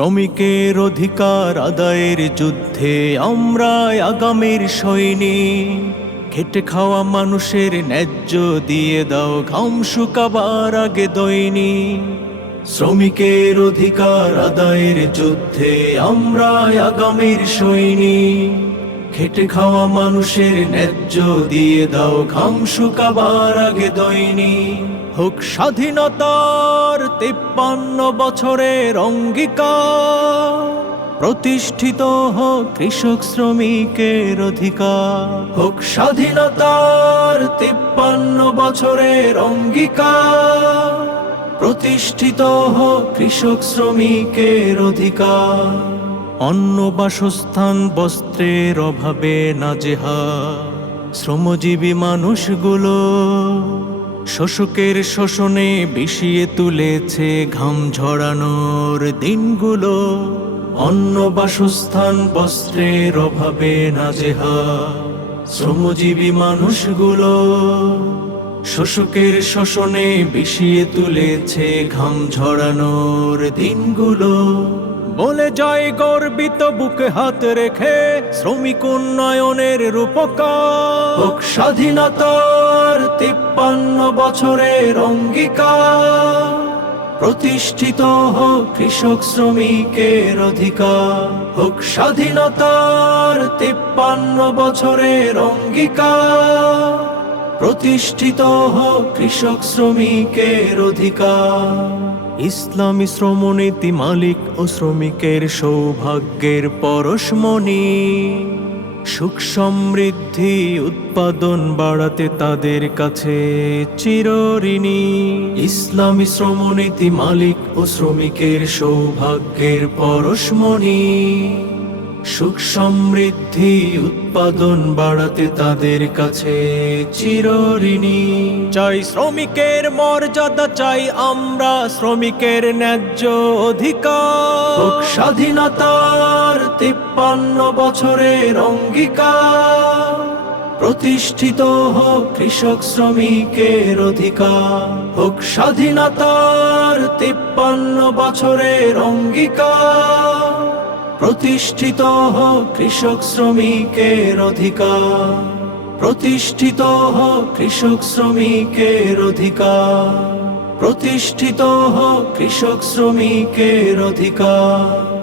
শ্রমিকের অধিকার আদায়ের যুদ্ধে আমরা আগামীর সৈনিক খেটে খাওয়া মানুষের ন্যায্য দিয়ে দাও ঘাম শুকাবার আগে দৈনিক শ্রমিকের অধিকার আদায়ের যুদ্ধে আমরা আগামীর সৈনিক খেটে খাওয়া মানুষের ন্যায্য দিয়ে দাও ঘাম শুকাবার আগে দৈনিক হোক স্বাধীনতার তিপ্পান্ন বছরের অঙ্গীকার প্রতিষ্ঠিত হোক কৃষক শ্রমিকের অধিকার। হোক স্বাধীনতার তিপ্পান্ন বছরের অঙ্গীকার প্রতিষ্ঠিত হোক কৃষক শ্রমিকের অধিকার। অন্ন বাসস্থান বস্ত্রের অভাবে নাজেহা শ্রমজীবী মানুষগুলো শোষকের শোষণে বিষিয়ে তুলেছে ঘাম ঝরানোর দিনগুলো। অন্ন বাসস্থান বস্ত্রের অভাবে নাজেহা শ্রমজীবী মানুষগুলো। শোষকের শোষণে বিষিয়ে তুলেছে ঘাম ঝরানোর দিনগুলো। বলে যায় গর্বিত বুকে হাত রেখে শ্রমিক উন্নয়নের রূপকার। হোক স্বাধীনতার তিপ্পান্ন বছরের অঙ্গীকার, প্রতিষ্ঠিত হোক কৃষক শ্রমিকের অধিকার, হোক স্বাধীনতার তিপ্পান্ন বছরের অঙ্গীকার, প্রতিষ্ঠিত হোক কৃষক শ্রমিকের অধিকার। ইসলামী শ্রমনীতি মালিক ও শ্রমিকের সৌভাগ্যের পরশমণি। সুখ সমৃদ্ধি উৎপাদন বাড়াতে তাদের কাছে চিরঋণী ইসলামী শ্রমনীতি মালিক ও শ্রমিকের সৌভাগ্যের পরশমণি। সুখ সমৃদ্ধি উৎপাদন বাড়াতে তাদের কাছে চিরঋণী চাই শ্রমিকের মর্যাদা, চাই আমরা শ্রমিকের ন্যায্য অধিকার। হোক স্বাধীনতার তিপ্পান্ন বছরের অঙ্গীকার প্রতিষ্ঠিত হোক কৃষক শ্রমিকের অধিকার। হোক স্বাধীনতার তিপ্পান্ন বছরের অঙ্গীকার প্রতিষ্ঠিত হোক কৃষক শ্রমিকের অধিকার। প্রতিষ্ঠিত হোক কৃষক শ্রমিকের অধিকার। প্রতিষ্ঠিত হোক কৃষক শ্রমিকের অধিকার।